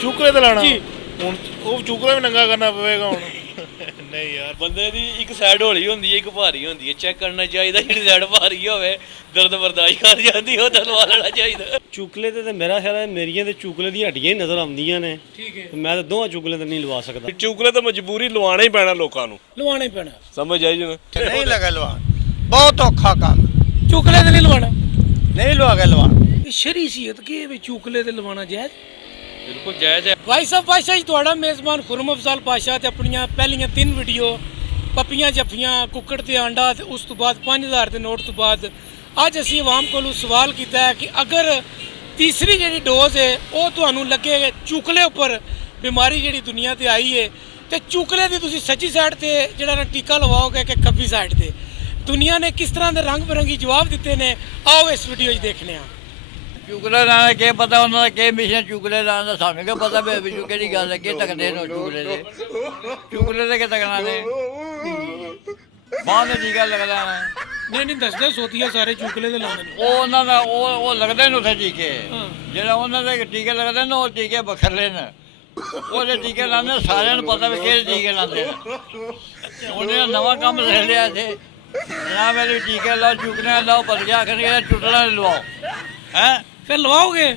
ਚੂਕਲੇ ਤੇ ਲਾਣਾ ਹੁਣ ਉਹ ਚੂਕਲਾ ਵੀ ਨੰਗਾ ਕਰਨਾ ਪਵੇਗਾ ਹੁਣ ਨਹੀਂ ਯਾਰ ਬੰਦੇ ਦੀ ਇੱਕ ਸਾਈਡ ਹੌਲੀ ਹੁੰਦੀ ਹੈ, ਇੱਕ ਭਾਰੀ ਹੁੰਦੀ ਹੈ। ਚੈੱਕ ਕਰਨਾ ਚਾਹੀਦਾ, ਜਿਹੜੀ ਸਾਈਡ ਭਾਰੀ ਹੋਵੇ ਦਰਦ ਬਰਦਾਸ਼ਤ ਕਰ ਜਾਂਦੀ ਉਹ ਤਾਂ ਲਵਾ ਲੈਣਾ ਚਾਹੀਦਾ। ਚੂਕਲੇ ਤੇ ਮੇਰਾ ਖਿਆਲ ਹੈ ਮੇਰੀਆਂ ਤੇ ਚੂਕਲੇ ਦੀਆਂ ਹੱਡੀਆਂ ਹੀ ਨਜ਼ਰ ਆਉਂਦੀਆਂ ਨੇ। ਠੀਕ ਹੈ, ਮੈਂ ਤਾਂ ਦੋਹਾਂ ਚੂਕਲੇ ਤੇ ਨਹੀਂ ਲਵਾ ਸਕਦਾ। ਚੂਕਲੇ ਤਾਂ ਮਜਬੂਰੀ ਲਵਾਉਣਾ ਹੀ ਪੈਣਾ ਲੋਕਾਂ ਨੂੰ, ਲਵਾਉਣਾ ਹੀ ਪੈਣਾ। ਸਮਝ ਆਈ ਜੀ ਨਾ। ਨਹੀਂ ਲਗਾ ਲਵਾਉਣ, ਬਹੁਤ ਔਖਾ ਕੰਮ। ਚੂਕਲੇ ਤੇ ਨਹੀਂ ਲਵਾਉਣਾ, ਨਹੀਂ ਲਵਾ ਕੇ ਲਵਾਉਣ। ਇਹ ਸ਼ਰੀਸੀਅਤ ਕੀ ਹੈ ਵੀ ਚੂਕਲੇ ਤੇ ਲਵਾਉਣਾ ਜਾਇਜ਼? ਬਿਲਕੁਲ ਜਾਇਜ਼ ਹੈ। ਭਾਈ ਸਾਹਿਬ ਪਾਸ਼ਾ ਜੀ, ਤੁਹਾਡਾ ਮੇਜ਼ਬਾਨ ਖੁਰਮ ਅਫਜ਼ਾਲ ਪਾਸ਼ਾ ਤੇ ਆਪਣੀਆਂ ਪਹਿਲੀਆਂ 3 ਵੀਡੀਓ ਪੱਪੀਆਂ ਜੱਫੀਆਂ ਕੁੱਕੜ ਤੇ ਆਂਡਾ ਤੇ ਉਸ ਤੋਂ ਬਾਅਦ 5000 ਦੇ ਨੋਟ ਤੋਂ ਬਾਅਦ ਅੱਜ ਅਸੀਂ ਆਵਾਮ ਕੋਲੋਂ ਸਵਾਲ ਕੀਤਾ ਹੈ ਕਿ ਅਗਰ ਤੀਸਰੀ ਜਿਹੜੀ ਡੋਜ਼ ਹੈ ਉਹ ਤੁਹਾਨੂੰ ਲੱਗੇ ਚੂਕਲੇ ਉੱਪਰ ਬਿਮਾਰੀ ਜਿਹੜੀ ਦੁਨੀਆ ਤੇ ਆਈ ਹੈ ਤੇ ਚੂਕਲੇ ਦੀ ਤੁਸੀਂ ਸੱਜੀ ਸਾਈਡ ਤੇ ਜਿਹੜਾ ਨਾ ਟੀਕਾ ਲਵਾਓਗੇ ਕਿ ਖੱਬੀ ਸਾਈਡ ਤੇ, ਦੁਨੀਆ ਨੇ ਕਿਸ ਤਰ੍ਹਾਂ ਦੇ ਰੰਗ ਬਿਰੰਗੀ ਜਵਾਬ ਦਿੱਤੇ ਨੇ, ਆਓ ਇਸ ਵੀਡੀਓ 'ਚ ਦੇਖਦੇ ਹਾਂ। ਚੁਗਲੇ ਲਾਣਾ ਕੀ ਪਤਾ ਉਹਨਾਂ ਦਾ ਕੀ ਮਿਸ਼ਨ ਚੁਗਲੇ ਲਾਣ ਦਾ, ਸਾਨੂੰ ਕੀ ਪਤਾ ਵੀ ਕਿਹੜੀ ਗੱਲ ਹੈ, ਕੀ ਤੱਕਦੇ ਨੇ ਚੁਗਲੇ ਦੇ। ਚੁਗਲੇ ਦੇ ਕੀ ਤੱਕਣਾ ਨੇ, ਬਾਹਰ ਨੇ ਟੀਕਾ ਲੱਗਦਾ ਨਾ। ਨਹੀਂ ਦੱਸਦੇ ਸੋਤੀਆ ਸਾਰੇ ਚੂਕਲੇ ਦੇ ਲਾਉਂਦੇ ਨੇ। ਉਹ ਉਹਨਾਂ ਦਾ ਉਹ ਲੱਗਦੇ ਨੇ ਉੱਥੇ ਟੀਕੇ, ਜਿਹੜਾ ਉਹਨਾਂ ਦੇ ਟੀਕੇ ਲੱਗਦੇ ਨੇ ਉਹ ਟੀਕੇ ਵੱਖਰੇ ਨੇ। ਉਹਦੇ ਟੀਕੇ ਲਾਉਂਦੇ ਸਾਰਿਆਂ ਨੂੰ ਪਤਾ ਵੀ ਕਿਹੜੇ ਟੀਕੇ ਲਾਉਂਦੇ ਨੇ। ਉਹਨੇ ਨਵਾਂ ਕੰਮ ਲੈ ਲਿਆ ਇੱਥੇ, ਨਾ ਮੇਰੇ ਟੀਕੇ ਲਾਓ ਚੁਗਲੇ ਲਾਓ, ਪਰ ਗਿਆ ਆਖਣਗੇ ਚੁਟਲਾ ਲਵਾਓ ਹੈ, ਫਿਰ ਲਵਾਓਗੇ?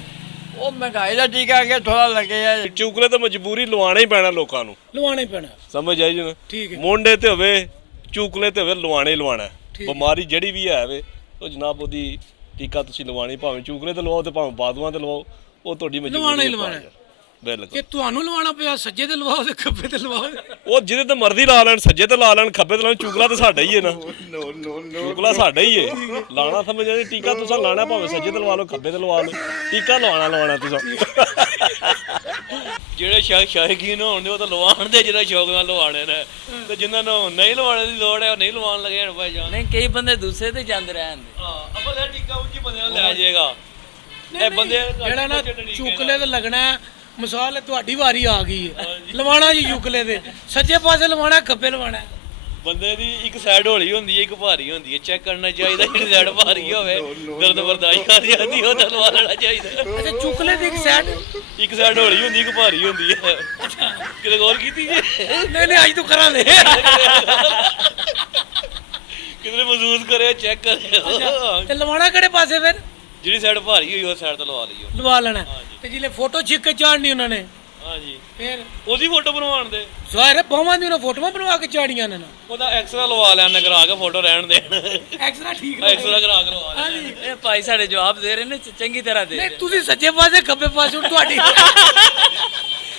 ਉਹ ਮਹਿੰਗਾਈ ਦਾ ਟੀਕਾ ਅੱਗੇ ਥੋੜਾ ਲੱਗਿਆ। ਚੂਕਲੇ ਤਾਂ ਮਜਬੂਰੀ ਲਵਾਉਣਾ ਹੀ ਪੈਣਾ ਲੋਕਾਂ ਨੂੰ, ਲਵਾਉਣਾ ਹੀ ਪੈਣਾ। ਸਮਝ ਆਈ ਜੀ ਨਾ। ਠੀਕ ਹੈ, ਮੁੰਡੇ ਤੇ ਹੋਵੇ ਚੂਕਲੇ ਤੇ ਹੋਵੇ ਲਵਾਉਣਾ ਹੀ ਲਵਾਉਣਾ। ਬਿਮਾਰੀ ਜਿਹੜੀ ਵੀ ਹੈ ਵੇ ਉਹ ਜਨਾਬ ਉਹਦੀ ਟੀਕਾ ਤੁਸੀਂ ਲਵਾਣੀ, ਭਾਵੇਂ ਚੂਕਲੇ ਤੇ ਲਵਾਓ ਤੇ ਭਾਵੇਂ ਬਾਦੂਆਂ ਤੇ ਲਵਾਓ, ਉਹ ਤੁਹਾਡੀ ਲਵਾਉਣਾ ਹੀ ਮਜਬੂਰੀ ਲਵਾਉਣਾ। ਹੈ। ਬਿਲਕੁਲ, ਕਿ ਤੁਹਾਨੂੰ ਲਵਾਉਣਾ ਪਿਆ ਸੱਜੇ ਤੇ ਲਵਾਓ ਤੇ ਖੱਬੇ ਤੇ ਲਵਾਓ। ਉਹ ਜਿਹਦੇ ਤੇ ਮਰਜ਼ੀ ਲਾ ਲੈਣ, ਸੱਜੇ ਤੇ ਲਾ ਲੈਣ, ਖੱਬੇ ਤੇ ਲਾਉਣ, ਚੂਕਲਾ ਤਾਂ ਸਾਡਾ ਹੀ ਹੈ ਨਾ। ਚੂਕਲਾ ਸਾਡਾ ਹੀ ਹੈ, ਲਾਣਾ ਸਮਝ ਆਈ। ਟੀਕਾ ਤੁਸੀਂ ਲਾਣਾ ਭਾਵੇਂ ਸੱਜੇ ਤੇ ਲਵਾ ਲਓ ਖੱਬੇ ਤੇ ਲਵਾ ਲਓ, ਟੀਕਾ ਲਵਾਉਣਾ ਤੁਸੀਂ। ਜਿਹੜੇ ਸ਼ੌਕੀਨ ਹੋਣ ਦੇ ਉਹ ਤਾਂ ਲਵਾਉਣ ਦੇ, ਜਿਹੜਾ ਸ਼ੌਕ ਨਾਲ ਲਵਾਉਣੇ ਨੇ, ਤੇ ਜਿਨ੍ਹਾਂ ਨੂੰ ਨਹੀਂ ਲਵਾਉਣੇ ਦੀ ਲੋੜ ਹੈ ਉਹ ਨਹੀਂ ਲਵਾਉਣ ਲੱਗੇ ਹਨ ਭਾਈ ਜਾਨ। ਨਹੀਂ ਕਈ ਬੰਦੇ ਦੂਸਰੇ ਤੇ ਜਾਂਦੇ ਰਹਿੰਦੇ। ਹਾਂ, ਅਬਲ ਇਹ ਟੀਕਾ ਉੱਚੀ ਬੰਦਿਆਂ ਨੂੰ ਲੈ ਜਾਏਗਾ। ਇਹ ਬੰਦੇ ਜਿਹੜਾ ਨਾ ਚੂਕਲੇ ਤੇ ਲੱਗਣਾ, ਮਿਸਾਲ ਹੈ ਤੁਹਾਡੀ ਵਾਰੀ ਆ ਗਈ ਹੈ ਲਵਾਣਾ ਜੀ ਚੂਕਲੇ ਦੇ, ਸੱਜੇ ਪਾਸੇ ਲਵਾਣਾ ਖੱਬੇ ਲਵਾਣਾ। ਬੰਦੇ ਦੀ ਇੱਕ ਸਾਈਡ ਹੌਲੀ ਹੁੰਦੀ ਹੈ, ਇੱਕ ਭਾਰੀ ਹੁੰਦੀ ਹੈ। ਚੈੱਕ ਕਰਨਾ ਚਾਹੀਦਾ, ਜਿਹੜੀ ਸਾਈਡ ਭਾਰੀ ਹੋਵੇ ਦਰਦ ਬਰਦਾਸ਼ਤ ਕਰ ਜਾਂਦੀ ਉਹ ਤਾਂ ਲਵਾ ਲੈਣਾ ਚਾਹੀਦਾ। ਅੱਛਾ, ਚੂਕਲੇ ਦੀ ਇੱਕ ਸਾਈਡ ਹੌਲੀ ਹੁੰਦੀ, ਇੱਕ ਭਾਰੀ ਹੁੰਦੀ ਹੈ। ਕਿਤੇ ਗੌਰ ਕੀਤੀ ਜੀ? ਨਹੀਂ ਅੱਜ ਤੂੰ ਕਰਾਂਗੇ। ਕਿਤੇ ਮਹਿਸੂਸ ਕਰਿਓ, ਚੈੱਕ ਕਰਿਓ। ਤੇ ਲਵਾਣਾ ਕਿਹੜੇ ਪਾਸੇ ਫਿਰ? ਜਿਹੜੀ ਸਾਈਡ ਭਾਰੀ ਹੋਈ ਉਹ ਸਾਈਡ ਤੋਂ ਲਵਾ ਲਈਓ। ਲਵਾ ਲੈਣਾ। ਤੇ ਜਿਹਲੇ ਫੋਟੋ ਛਿੱਕ ਕੇ ਚਾੜਨੀ ਉਹਨਾਂ ਨੇ, ਹਾਂਜੀ, ਫਿਰ ਉਹਦੀ ਫੋਟੋ ਬਣਵਾਉਣ ਦੇ ਸਾਰੇ ਪਵਾਂ ਦੀ ਉਹਨਾਂ ਫੋਟੋਆਂ ਬਣਵਾ ਕੇ ਚਾੜੀਆਂ ਨੇ ਨਾ। ਉਹਦਾ ਐਕਸਰਾ ਲਵਾ ਲੈਣ, ਕਰਾ ਕੇ ਫੋਟੋ ਰਹਿਣ ਦੇਣ, ਐਕਸਟਰਾ ਠੀਕ ਐਕਸਰਾ ਕਰਾ ਕੇ ਲਵਾ ਲੈਣ। ਹਾਂਜੀ। ਇਹ ਭਾਈ ਸਾਡੇ ਜਵਾਬ ਦੇ ਰਹੇ ਨੇ ਚੰਗੀ ਤਰ੍ਹਾਂ ਦੇ ਨਹੀਂ ਰਹੇ। ਤੁਸੀਂ ਸੱਜੇ ਪਾਸੇ ਖੱਬੇ ਪਾਸੇ ਹੁਣ ਤੁਹਾਡੀ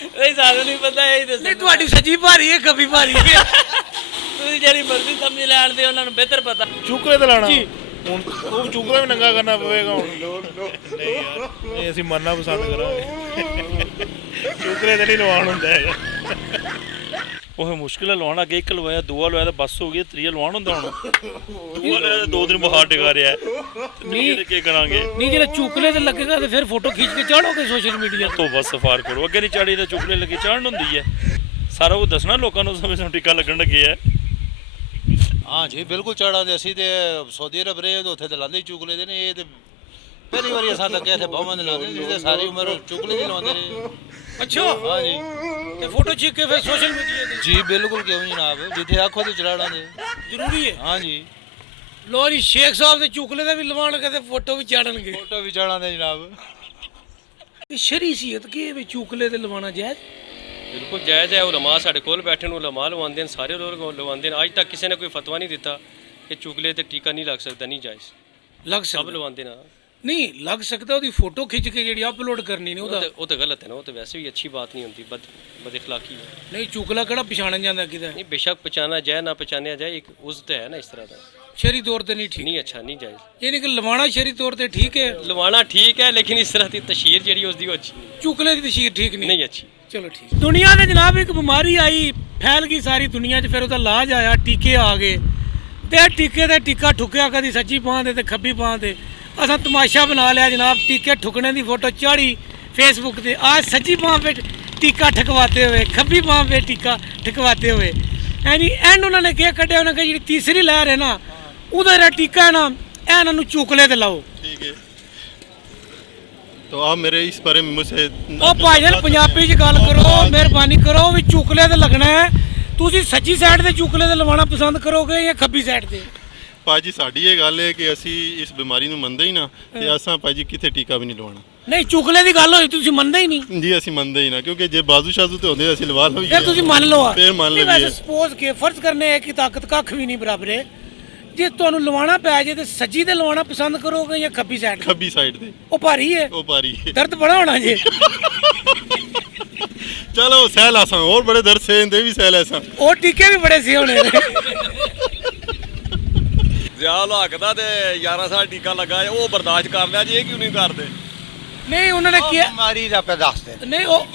ਨਹੀਂ ਸਾਨੂੰ ਨਹੀਂ ਪਤਾ, ਇਹ ਦੱਸੋ। ਨਹੀਂ ਤੁਹਾਡੀ ਸੱਜੀ ਭਾਰੀ ਹੈ ਖੱਬੀ ਭਾਰੀ ਹੈ। ਤੁਸੀਂ ਜਿਹੜੀ ਮਰਜ਼ੀ ਸਮਝ ਲੈਣ ਦੇ, ਉਹਨਾਂ ਨੂੰ ਬਿਹਤਰ ਪਤਾ। ਚੂਕਲੇ ਤੇ ਲਾਣਾ ਹੁਣ ਉਹ ਚੂਕਲਾ ਵੀ ਨੰਗਾ ਕਰਨਾ ਪਵੇਗਾ ਹੁਣ ਨਹੀਂ ਯਾਰ, ਇਹ ਅਸੀਂ ਮਰਨਾ ਪਸੰਦ ਕਰਾਂਗੇ। ਚੂਕਲੇ ਤੇ ਨਹੀਂ ਲਵਾਉਣ ਹੁੰਦਾ ਹੈਗਾ। ਉਹ ਮੁਸ਼ਕਿਲ ਹੈ ਲਵਾਉਣਾ। ਅੱਗੇ ਇੱਕ ਲਵਾਇਆ, ਦੂਆ ਲਵਾਇਆ ਤਾਂ ਬੱਸ ਹੋ ਗਈ, ਤੀਆ ਲਵਾਉਣ ਹੁੰਦਾ ਹੁਣ। ਦੂਆ ਲਵਾਇਆ 2 ਦਿਨ ਬੁਖਾਰ ਟਿਕਾ ਰਿਹਾ, ਨਹੀਂ ਕੀ ਕਰਾਂਗੇ। ਨਹੀਂ ਜਿਹੜਾ ਚੂਕਲੇ ਤੇ ਲੱਗੇਗਾ ਤੇ ਫਿਰ ਫੋਟੋ ਖਿੱਚ ਕੇ ਚਾੜੋਗੇ ਸੋਸ਼ਲ ਮੀਡੀਆ ਤੋਂ ਬਸ ਸਫਾਰ ਕਰੋ। ਅੱਗੇ ਨਹੀਂ ਚਾੜੀ ਤਾਂ ਚੁੱਕਲੇ ਲੱਗੀ ਚਾੜਨ ਹੁੰਦੀ ਹੈ। ਸਾਰਾ ਉਹ ਦੱਸਣਾ ਲੋਕਾਂ ਨੂੰ, ਸਮੇਂ ਸਾਨੂੰ ਟੀਕਾ ਲੱਗਣ ਲੱਗੇ ਹੈ। ਹਾਂ ਜੀ ਬਿਲਕੁਲ ਚਾੜਾਂਦੇ। ਅਸੀਂ ਤੇ ਸਾਊਦੀ ਅਰਬ ਰਹੇ ਉੱਥੇ ਤੇ ਲਾਉਂਦੇ ਚੁਗਲੇ ਦੇ ਨੇ। ਇਹ ਤੇ ਪਹਿਲੀ ਵਾਰੀ ਅਸਾਂ ਲੱਗਿਆ ਇੱਥੇ ਬਾਹਾਂ ਦੇ ਲਾਉਂਦੇ, ਜਿੱਥੇ ਸਾਰੀ ਉਮਰ ਚੁਗਲੇ ਦੀ ਲਾਉਂਦੇ ਰਹੇ। ਅੱਛਾ, ਹਾਂ ਜੀ। ਤੇ ਫੋਟੋ ਖਿੱਚ ਕੇ ਫਿਰ ਸੋਸ਼ਲ ਮੀਡੀਆ ਤੇ ਜੀ ਬਿਲਕੁਲ, ਕਿਉਂ ਜਨਾਬ, ਜਿੱਥੇ ਆਖੋ ਤੇ ਚੜਾੜਾਂ ਦੇ ਜ਼ਰੂਰੀ ਹੈ। ਹਾਂ ਜੀ, ਲੋ ਜੀ ਸ਼ੇਖ ਸਾਹਿਬ ਦੇ ਚੁਕਲੇ ਦੇ ਵੀ ਲਵਾਉਣਗੇ ਤੇ ਫੋਟੋ ਵੀ ਚਾੜਨਗੇ। ਫੋਟੋ ਵੀ ਚਾੜਾਂਦੇ ਜਨਾਬ। ਇਹ ਸ਼ਰੀਸੀਅਤ ਕੀ ਹੈ ਵੀ ਚੁਕਲੇ ਤੇ ਲਵਾਉਣਾ ਜਾਇਜ਼? ਬਿਲਕੁਲ ਜਾਇਜ਼ ਹੈ। ਉਲਮਾ ਸਾਡੇ ਕੋਲ ਬੈਠੇ ਨੂੰ ਉਲਮਾ ਲਵਾਉਂਦੇ ਨੇ, ਸਾਰੇ ਲੋਕ ਲਵਾਉਂਦੇ ਨੇ। ਅੱਜ ਤੱਕ ਕਿਸੇ ਨੇ ਕੋਈ ਫਤਵਾ ਨਹੀਂ ਦਿੱਤਾ ਕਿ ਚੁਗਲੇ ਤੇ ਟੀਕਾ ਨਹੀਂ ਲੱਗ ਸਕਦਾ, ਨਹੀਂ ਜਾਇਜ਼। ਲੱਗ ਸਭ ਸਕਦਾ ਲਵਾਉਂਦੇ ਨਾ। ਨਹੀਂ ਲੱਗ ਸਕਦਾ, ਉਹਦੀ ਫੋਟੋ ਖਿੱਚ ਕੇ ਜਿਹੜੀ ਅਪਲੋਡ ਕਰਨੀ ਨੇ ਉਹਦਾ। ਉਹ ਤਾਂ ਗਲਤ ਹੈ ਨਾ, ਉਹ ਤਾਂ ਵੈਸੇ ਵੀ ਅੱਛੀ ਬਾਤ ਨਹੀਂ ਹੁੰਦੀ, ਬਦ ਇਖਲਾਕੀ ਹੈ। ਨਹੀਂ ਚੁਕਲਾ ਕਿਹੜਾ ਪਛਾਣਨ ਜਾਂਦਾ ਕਿਦਾ? ਨਹੀਂ ਬੇਸ਼ੱਕ ਪਛਾਣਾ ਜਾਏ ਨਾ ਪਛਾਣਿਆ ਜਾਏ, ਇੱਕ ਉਸ ਤਾਂ ਹੈ ਨਾ ਇਸ ਤਰ੍ਹਾਂ ਦਾ। ਸ਼ਰੀ ਤੌਰ ਤੇ ਨਹੀਂ ਠੀਕ, ਨਹੀਂ ਅੱਛਾ, ਨਹੀਂ ਜਾਇਜ਼। ਯਾਨੀ ਕਿ ਲਵਾਣਾ ਸ਼ਰੀ ਤੌਰ ਤੇ ਠੀਕ ਹੈ, ਲਵਾਣਾ ਠੀਕ ਹੈ, ਲੇਕਿਨ ਇਸ ਤਰ੍ਹਾਂ ਦੀ ਤਸ਼ਹੀਰ ਜਿਹੜੀ ਉਸ ਦੀ ਉਹ ਅੱਛੀ ਚੁਕਲੇ ਦੀ ਤਸ਼ਹੀਰ ਠੀਕ ਨਹੀਂ। ਨਹੀਂ ਅੱਛੀ। ਚਲੋ ਠੀਕ। ਦੁਨੀਆ ਦੇ ਜਨਾਬ ਇੱਕ ਬਿਮਾਰੀ ਆਈ, ਫੈਲ ਗਈ ਸਾਰੀ ਦੁਨੀਆ 'ਚ, ਫਿਰ ਉਹਦਾ ਇਲਾਜ ਆਇਆ, ਟੀਕੇ ਆ ਗਏ। ਤੇ ਟੀਕੇ ਤੇ ਟੀਕਾ ਠੁੱਕਿਆ, ਕਦੀ ਸੱਜੀ ਬਾਂਹ ਤੇ ਖੱਬੀ ਬਾਂਹ ਤੇ। असा तमाशा बना लिया जनाब, टीके ठुकने की फोटो चाड़ी फेसबुक पे। आज सज्जी बांह पे टीका ठकवाते हुए, खब्बी बांह पे टीका ठकवाते हुए, यानी एंड उन्होंने क्या कटे, उन्होंने कहा जी तीसरी लहर है ना, उधर टीका है ना, इन्होंने चूकले ते लाओ। तो आप मेरे इस बारे में मुझसे ਉਹ ਭਾਈਜਾਨ ਪੰਜਾਬੀ 'ਚ ਗੱਲ ਕਰੋ, ਮਿਹਰਬਾਨੀ ਕਰੋ ਵੀ ਚੁਕਲੇ ਤੇ ਲੱਗਣਾ ਹੈ। ਤੁਸੀਂ ਸੱਜੀ ਸਾਈਡ ਤੇ ਚੁਕਲੇ ਤੇ ਲਵਾਉਣਾ ਪਸੰਦ ਕਰੋਗੇ ਜਾਂ ਖੱਬੀ ਸਾਈਡ ਤੇ? ਭਾਜੀ ਸਾਡੀ ਇਹ ਗੱਲ ਹੈ ਕਿ ਅਸੀਂ ਇਸ ਬਿਮਾਰੀ ਨੂੰ ਮੰਨਦੇ ਹੀ ਨਾ ਤੇ ਅਸਾਂ ਭਾਜੀ ਕਿਤੇ ਟੀਕਾ ਵੀ ਨਹੀਂ ਲਵਾਉਣਾ। ਨਹੀਂ ਚੁਕਲੇ ਦੀ ਗੱਲ ਹੋਈ ਤੁਸੀਂ ਮੰਨਦੇ ਹੀ ਨਹੀਂ, ਜੀ ਅਸੀਂ ਮੰਨਦੇ ਹੀ ਨਾ, ਕਿਉਂਕਿ ਜੇ ਬਾਜ਼ੂ ਸ਼ਾਜ਼ੂ ਤੇ ਹੁੰਦੇ ਅਸੀਂ ਲਵਾ ਲਈਏ। ਫਿਰ ਤੁਸੀਂ ਮੰਨ ਲਓ। ਫਿਰ ਮੰਨ ਨਹੀਂ, ਲਈਏ। ਵੈਸੇ ਸਪੋਜ਼ ਕੇ ਫਰਜ਼ ਕਰਨੇ ਹੈ ਕਿ ਤਾਕਤ ਕੱਖ ਵੀ ਨਹੀਂ ਬਰਾਬਰ ਹੈ। ਜੇ ਤੁਹਾਨੂੰ ਲਵਾਉਣਾ ਪੈ ਜੇ ਤੇ ਸੱਜੀ ਤੇ ਲਵਾਉਣਾ ਪਸੰਦ ਕਰੋਗੇ ਜਾਂ ਖੱਬੀ ਸਾਈਡ ਤੇ? ਖੱਬੀ ਸਾਈਡ ਤੇ। ਉਹ ਭਾਰੀ ਹੈ, ਉਹ ਭਾਰੀ ਹੈ। ਦਰਦ ਬੜਾ ਹੋਣਾ ਜੇ। ਚਲੋ ਸਹਿਲ ਆਸਾਂ ਹੋਰ ਬੜੇ ਦਰਦ ਸੇ ਇੰਦੇ ਵੀ ਸਹਿਲ ਆਸਾਂ। ਉਹ ਟੀਕੇ ਵੀ ਬੜੇ ਸੀ ਹੋਣੇ। ਜਿਆ ਲੱਗਦਾ ਤੇ 11 ਸਾਲ ਟੀਕਾ ਲੱਗਾ ਉਹ ਬਰਦਾਸ਼ਤ ਕਰ ਲਿਆ ਜੀ, ਇਹ ਕਿਉਂ ਨਹੀਂ ਕਰਦੇ? ਨਹੀਂ ਉਹਨਾਂ ਨੇ ਕੀ ਬਿਮਾਰੀ ਦਾ ਪੈ ਦੱਸਦੇ ਨਹੀਂ, ਉਹ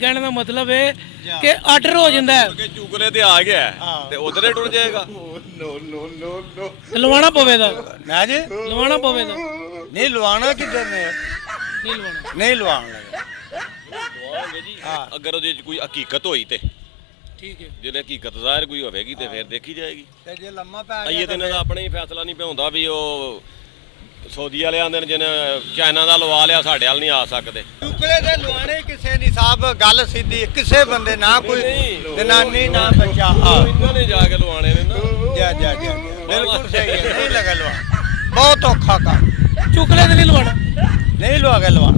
ਕਹਿਣ ਦਾ ਮਤਲਬ ਹੈ ਕਿ ਆਰਡਰ ਹੋ ਜਾਂਦਾ ਹੈ ਕਿ ਚੁਗਲੇ ਤੇ ਆ ਗਿਆ ਤੇ ਉਧਰੇ ਟੁੱਟ ਜਾਏਗਾ। ਤੇ ਲਵਾਉਣਾ ਪਵੇਗਾ। ਮੈਂ ਜੀ ਲਵਾਉਣਾ ਪਵੇਗਾ। ਨਹੀਂ ਲਵਾਉਣਾ ਕਿੱਧਰ ਨੇ, ਨਹੀਂ ਲਵਾਉਣਾ। ਨਹੀਂ ਲਵਾਉਣ ਲੱਗਾ। ਲਵਾਵਾਂਗੇ ਜੀ, ਅਗਰ ਉਹਦੇ 'ਚ ਕੋਈ ਹਕੀਕਤ ਹੋਈ ਤੇ ਠੀਕ ਹੈ। ਜਿਹਨੇ ਹਕੀਕਤ ਜ਼ਾਹਿਰ ਕੋਈ ਹੋਵੇਗੀ ਤੇ ਫਿਰ ਦੇਖੀ ਜਾਏਗੀ। ਤੇ ਜੇ ਲੰਮਾ ਪੈ ਅਈਏ ਤੇ ਇਹਨਾਂ ਦਾ ਆਪਣਾ ਹੀ ਫੈਸਲਾ ਨਹੀਂ ਪਿਆਉਂਦਾ ਵੀ ਉਹ ਸਊਦੀ ਵਾਲੇ ਆਂਦੇ ਨੇ ਜਿਹਨੇ ਚਾਈਨਾ ਦਾ ਲਵਾ ਲਿਆ ਸਾਡੇ ਵੱਲ ਨਹੀਂ ਆ ਸਕਦੇ। ਚੁਕਲੇ ਦੇ ਲਵਾਣੇ ਕਿਸੇ ਨਹੀਂ ਸਾਹਿਬ, ਗੱਲ ਸਿੱਧੀ ਕਿਸੇ ਬੰਦੇ ਨਾ ਕੋਈ ਜਨਾਨੀ ਨਾ ਬੱਚਾ ਇਹਨਾਂ ਨੇ ਜਾ ਕੇ ਲਵਾਣੇ ਨੇ ਨਾ। ਜਾ ਬਿਲਕੁਲ ਸਹੀ ਹੈ, ਨਹੀਂ ਲਗਾ ਲਵਾ, ਬਹੁਤ ਔਖਾ ਕੰਮ। ਚੁਕਲੇ ਤੇ ਨਹੀਂ ਲਵਾਉਣਾ। ਨਹੀਂ ਲਵਾ ਕੇ ਲਵਾ।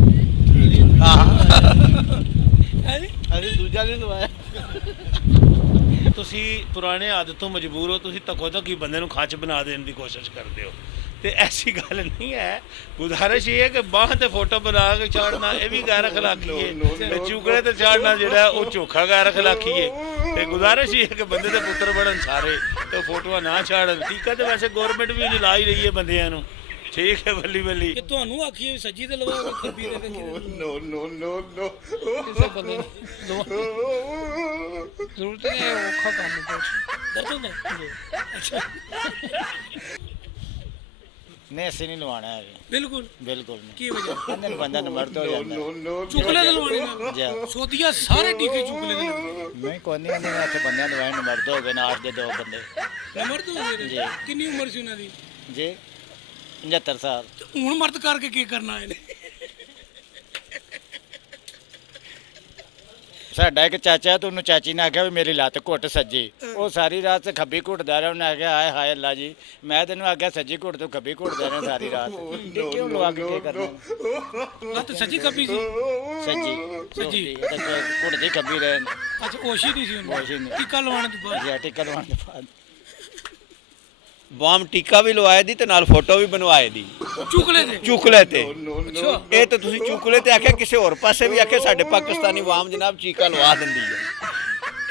ਅਸੀਂ ਦੂਜਾ ਨਹੀਂ ਲਵਾਇਆ। ਤੁਸੀਂ ਪੁਰਾਣੇ ਆਦਤ ਤੋਂ ਮਜਬੂਰ ਹੋ, ਤੁਸੀਂ ਧੱਕੋ ਧੱਕੀ ਬੰਦੇ ਨੂੰ ਖੱਚ ਬਣਾ ਦੇਣ ਦੀ ਕੋਸ਼ਿਸ਼ ਕਰਦੇ ਹੋ ਤੇ ਐਸੀ ਗੱਲ ਨਹੀਂ ਹੈ। ਗੁਜ਼ਾਰਿਸ਼ ਇਹ ਹੈ ਕਿ ਬਾਂਹ ਤੇ ਫੋਟੋ ਬਣਾ ਕੇ ਚਾੜਨਾ ਇਹ ਵੀ ਗੈਰ ਅਖਲਾਕੀ ਹੈ ਤੇ ਚੁਕਲੇ ਤੇ ਚਾੜਨਾ ਜਿਹੜਾ ਉਹ ਚੋਖਾ ਗੈਰ ਅਖਲਾਕੀ ਹੈ। ਤੇ ਗੁਜ਼ਾਰਿਸ਼ ਇਹ ਹੈ ਕਿ ਬੰਦੇ ਦੇ ਪੁੱਤਰ ਬਣਨ ਸਾਰੇ ਤੇ ਫੋਟੋਆਂ ਨਾ ਚਾੜਨ। ਟੀਕਾ ਤੇ ਵੈਸੇ ਗਵਰਨਮੈਂਟ ਵੀ ਲਾ ਹੀ ਰਹੀ ਹੈ ਬੰਦਿਆਂ ਨੂੰ, ਠੀਕ ਹੈ ਬੱਲੀ ਬੱਲੀ। ਕਿ ਤੁਹਾਨੂੰ ਆਖੀਏ ਸੱਜੀ ਤੇ ਲਵਾਓਗੇ ਖੱਬੀ ਤੇ ਨੋ ਕਿਸੇ ਬੰਦੇ ਨੂੰ ਜ਼ਰੂਰਤ ਨਹੀਂ ਹੈ। ਔਖਾ ਕੰਮ ਹੈ ਦਰਦ ਹੁੰਦਾ। ਅੱਛਾ ਨਹੀਂ ਅਸੀਂ ਨਹੀਂ ਲਵਾਉਣਾ ਹੈ ਬਿਲਕੁਲ ਬਿਲਕੁਲ ਨਹੀਂ। ਕੀ ਵਜ੍ਹਾ? ਕਹਿੰਦੇ ਨੇ ਬੰਦਾ ਨੰਬਰ ਤੋਂ ਹੋ ਜਾਂਦਾ। ਚੁਕਲੇ ਤੇ ਲਵਾਉਣੇ ਨਾਲ ਜੀ ਸੋਧੀਆਂ ਸਾਰੇ ਟੀਕੇ ਚੁਕਲੇ ਦੇ ਲੱਗਦੇ। ਨਹੀਂ ਕੋਈ ਨਹੀਂ, ਕਹਿੰਦੇ ਨੇ ਇੱਥੇ ਬੰਦਿਆਂ ਦਵਾਈ ਨੰਬਰ ਤੋਂ ਹੋ ਗਏ ਨਾਲ ਦੇ 2 ਬੰਦੇ। ਨੰਬਰ ਤੋਂ ਹੋ ਗਏ ਜੀ। ਨੇ। ਕਿੰਨੀ ਉਮਰ ਸੀ ਉਹਨਾਂ ਦੀ? ਜੀ 75 ਸਾਲ। ਤੇ ਹੁਣ ਮਰਦ ਕਰਕੇ ਕੀ ਕਰਨਾ ਇਹਨੇ? ਸਾਡਾ ਇੱਕ ਚਾਚਾ ਤੇ ਉਹਨੂੰ ਚਾਚੀ ਨੇ ਆਖਿਆ ਵੀ ਮੇਰੀ ਲੱਤ ਘੁੱਟ ਸੱਜੀ। ਉਹ ਸਾਰੀ ਰਾਤ ਖੱਬੀ ਘੁੱਟਦਾ ਰਿਹਾ। ਉਹਨੇ ਆਖਿਆ ਹਾਏ ਹਾਏ ਅੱਲਾ ਜੀ, ਮੈਂ ਤੈਨੂੰ ਆਖਿਆ ਸੱਜੀ ਘੁੱਟ ਤੂੰ ਖੱਬੀ ਘੁੱਟਦਾ ਰਿਹਾ ਸਾਰੀ ਰਾਤ। ਇਹ ਕਿਉਂ ਲਵਾ ਕੇ ਕੀ ਕਰਨਾ? ਲੱਤ ਸੱਜੀ ਖੱਬੀ ਸੀ? ਸੱਜੀ ਘੁੱਟਦੀ ਖੱਬੀ ਰਹੇ। ਅੱਛਾ ਹੋਸ਼ੀ ਨਹੀਂ ਸੀ ਹੋਸ਼ ਹੀ ਉਹਨੂੰ। ਨਹੀਂ। ਟੀਕਾ ਲਵਾਉਣ ਤੋਂ ਬਾਅਦ? ਜੀ ਟਿਕਟ ਲਵਾਉਣ ਦੇ ਬਾਅਦ ਵਾਮ ਟੀਕਾ ਵੀ ਲਵਾਏ ਦੀ ਤੇ ਨਾਲ ਫੋਟੋ ਵੀ ਬਣਵਾਏ ਦੀ ਚੁਕਲੇ ਤੇ? ਚੁਕਲੇ ਤੇ। ਅੱਛਾ ਇਹ ਤਾਂ ਤੁਸੀਂ ਚੁਕਲੇ ਤੇ ਆਖਿਆ, ਕਿਸੇ ਹੋਰ ਪਾਸੇ ਵੀ ਆਖਿਆ ਸਾਡੇ ਪਾਕਿਸਤਾਨੀ ਵਾਮ ਜਨਾਬ ਟੀਕਾ ਲਵਾ ਦਿੰਦੀ ਹੈ।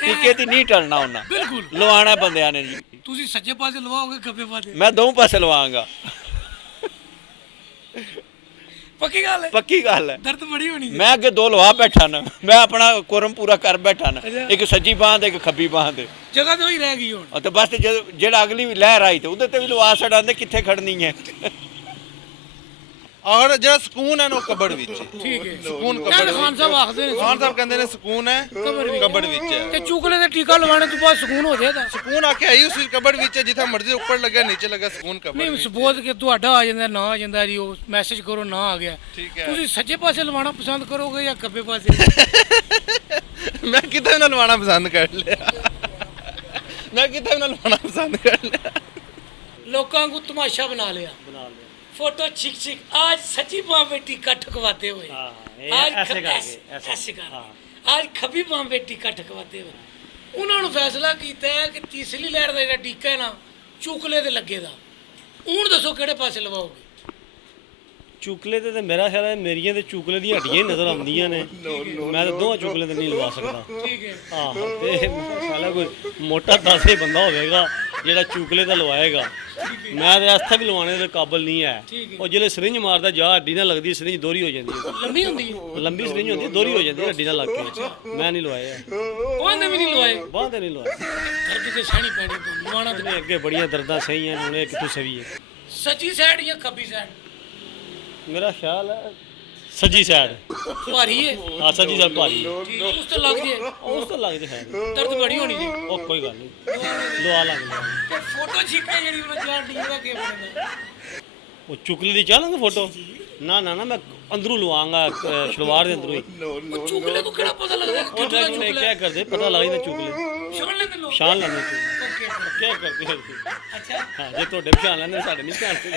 ਟੀਕੇ ਤੇ ਨਹੀਂ ਟਲਣਾ ਉਹਨਾਂ, ਬਿਲਕੁਲ ਲਵਾਣਾ ਬੰਦਿਆਂ ਨੇ ਜੀ। ਤੁਸੀਂ ਸੱਜੇ ਪਾਸੇ ਲਵਾਓਗੇ ਖੱਬੇ ਪਾਸੇ? ਮੈਂ ਦੋਵੇਂ ਪਾਸੇ ਲਵਾਂਗਾ, ਪੱਕੀ ਗੱਲ ਹੈ? ਪੱਕੀ ਗੱਲ ਹੈ। ਦਰਦ ਬੜੀ ਹੋਣੀ ਮੈਂ ਅੱਗੇ 2 ਲਵਾ ਬੈਠਾ ਨਾ, ਮੈਂ ਆਪਣਾ ਕੁਰਮ ਪੂਰਾ ਕਰ ਬੈਠਾ ਨਾ, ਅੱਛਾ। ਇੱਕ ਸੱਜੀ ਬਾਂਹ ਤੇ ਇੱਕ ਖੱਬੀ ਬਾਂਹ ਤੇ। ਜਗ੍ਹਾ ਤੇ ਹੀ ਰਹਿ ਗਈ ਹੁਣ। ਤੇ ਬਸ ਜਿਹੜਾ ਅਗਲੀ ਲਹਿਰ ਆਈ ਤੇ ਉਹਦੇ ਤੇ ਵੀ ਲਵਾ ਛੱਡਾਂਦੇ, ਕਿੱਥੇ ਖੜਨੀ ਹੈ। ਔਰ ਜਿਹੜਾ ਸਕੂਨ ਹੈ ਨਾ ਉਹ ਕਬੜ ਵਿੱਚ। ਠੀਕ ਹੈ। ਸਕੂਨ ਕਹਿੰਦੇ ਖਾਨ ਸਾਹਿਬ ਆਖਦੇ ਨੇ ਖਾਨ ਸਾਹਿਬ ਕਹਿੰਦੇ ਨੇ ਸਕੂਨ ਹੈ ਕਬੜ ਵਿੱਚ ਹੈ। ਤੇ ਚੁਕਲੇ ਤੇ ਟੀਕਾ ਲਵਾਉਣੇ ਤੋਂ ਬਾਅਦ ਸਕੂਨ ਹੋ ਜਾਏਗਾ? ਸਕੂਨ ਆਖਿਆ ਹੀ ਉਸ ਕਬੜ ਵਿੱਚ ਹੈ, ਜਿੱਥੇ ਮਰਜ਼ੀ ਉੱਪਰ ਲੱਗਾ ਨੀਚੇ ਲੱਗਾ ਸਕੂਨ ਕਬੜ ਨਹੀਂ ਵਿੱਚ। ਸਪੋਜ਼ ਕਿ ਤੁਹਾਡਾ ਆ ਜਾਂਦਾ ਨਾ ਆ ਜਾਂਦਾ ਜੀ, ਉਹ ਮੈਸੇਜ ਕਰੋ ਨਾ ਆ ਗਿਆ, ਠੀਕ ਹੈ। ਤੁਸੀਂ ਸੱਜੇ ਪਾਸੇ ਲਵਾਉਣਾ ਪਸੰਦ ਕਰੋਗੇ ਜਾਂ ਖੱਬੇ ਪਾਸੇ? ਮੈਂ ਕਿਤੇ ਵੀ ਨਾ ਲਵਾਉਣਾ ਪਸੰਦ ਕਰ ਲਿਆ। ਮੈਂ ਕਿਤੇ ਵੀ ਨਾ ਲਵਾਉਣਾ ਪਸੰਦ ਕਰ ਲਿਆ। ਲੋਕਾਂ को तमाशा बना लिया फोटो छिक छिक आज सच्ची बाह पे टीका ठकवाते हुए आज खबी बाह पे टीका ठकवाते हुए उन्होंने फैसला किया है कि तीसरी लहर का जो टीका है ना चुकले ते लगेगा। ਹੁਣ ਦੱਸੋ ਕਿਹੜੇ ਪਾਸੇ ਲਵਾਓਗੇ? ਚੁਕਲੇ ਤੇ ਮੇਰਾ ਖਿਆਲ ਹੈ ਮੇਰੀਆਂ ਤੇ ਚੁਕਲੇ ਦੀਆਂ ਹੱਡੀਆਂ ਹੀ ਨਜ਼ਰ ਆਉਂਦੀਆਂ ਨੇ। ਮੈਂ ਤਾਂ ਦੋਵਾਂ ਚੁਕਲੇ ਤੇ ਨਹੀਂ ਲਵਾ ਸਕਦਾ। ਠੀਕ ਹੈ। ਆਹੋ ਤੇ ਸਾਲਾ ਕੋਈ ਮੋਟਾ ਦਾਸੇ ਬੰਦਾ ਹੋਵੇਗਾ ਜਿਹੜਾ ਚੁਕਲੇ ਦਾ ਲਵਾਏਗਾ। ਮੈਂ ਤੇ ਅਸਥਾ ਵੀ ਲਵਾਉਣੇ ਦੇ ਕਾਬਲ ਨਹੀਂ ਹੈ। ਉਹ ਜਿਹੜੇ ਸਰਿੰਜ ਮਾਰਦਾ ਜਾ ਹੱਡੀ ਨਾਲ ਲੱਗਦੀ, ਸਰਿੰਜ ਦੋਹਰੀ ਹੋ ਜਾਂਦੀ ਹੈ। ਲੰਬੀ ਹੁੰਦੀ ਹੈ? ਲੰਬੀ ਸਰਿੰਜ ਹੁੰਦੀ, ਦੋਹਰੀ ਹੋ ਜਾਂਦੀ ਹੱਡੀ ਨਾਲ ਲੱਗ ਕੇ। ਮੈਂ ਨਹੀਂ ਲਵਾਇਆ, ਬਾਂਹ ਦੇ ਵੀ ਨਹੀਂ ਲਵਾਏ? ਬਾਂਹ ਤੇ ਨਹੀਂ ਲਵਾਇਆ। ਦਰਦ ਤੇ ਸਹਿਣੀ ਪੈਣੀ ਲਵਾਉਣਾ ਤੇ। ਅੱਗੇ ਬੜੀਆਂ ਦਰਦਾਂ ਸਹੀਆਂ ਨੇ, ਹੁਣ ਇਹ ਕਿੱਥੋਂ ਸਹੀ ਹੈ। ਸੱਜੀ ਸਾਈਡ ਜਾਂ ਖੱਬੀ ਸਾਈਡ? ਮੇਰਾ ਖਿਆਲ ਹੈ ਸੱਜੀ ਸਾਈਡ ਭਾਰੀ ਹੈ? ਹਾਂ ਸੱਜੀ ਸਾਈਡ ਭਾਰੀ ਹੈ। ਠੀਕ ਉਸ ਤੋਂ ਲੱਗ ਜੇ? ਉਸ ਤੋਂ ਲੱਗ ਹੈ। ਦਰਦ ਬੜੀ ਹੋਣੀ ਜੀ। ਉਹ ਕੋਈ ਗੱਲ ਨਹੀਂ, ਲਵਾ ਲਾਂਗੇ। ਤੇ ਫੋਟੋ ਛਿੱਕੇ ਜਿਹੜੀ ਉਹਨਾਂ ਚਾਰ ਡੀ ਦਾ ਕੀ ਬਣਦਾ? ਉਹ ਚੁਕਲੇ ਦੀ ਚਾਹ ਲਾਂਗੇ ਫੋਟੋ। ਨਾ ਨਾ ਨਾ ਮੈਂ ਅੰਦਰੋਂ ਲਵਾਂਗਾ ਸ਼ਲਵਾਰ ਦੇ ਅੰਦਰੋਂ ਹੀ ਉਹ ਚੁਗਲੇ ਤੋਂ ਕਿਹੜਾ ਪਤਾ ਲੱਗਦਾ ਕਿੱਥੋਂ ਦਾ ਉਹਨੇ ਚੁਗਲਾ ਕੀ ਕਰਦੇ ਪਤਾ ਲੱਗ ਜਾਂਦਾ ਚੁਗਲੇ ਛਾਣ ਲੈਂਦੇ ਲੋਕ ਸ਼ਾਨ ਲੈਂਦੇ ਓਕੇ ਕੀ ਕਰਦੇ ਹੋ ਤੁਸੀਂ? ਅੱਛਾ ਹਾਂ ਜੇ ਤੁਹਾਡੇ ਪਛਾਣ ਲੈਂਦੇ ਸਾਡੇ ਨਹੀਂ ਪਛਾਣਦੇ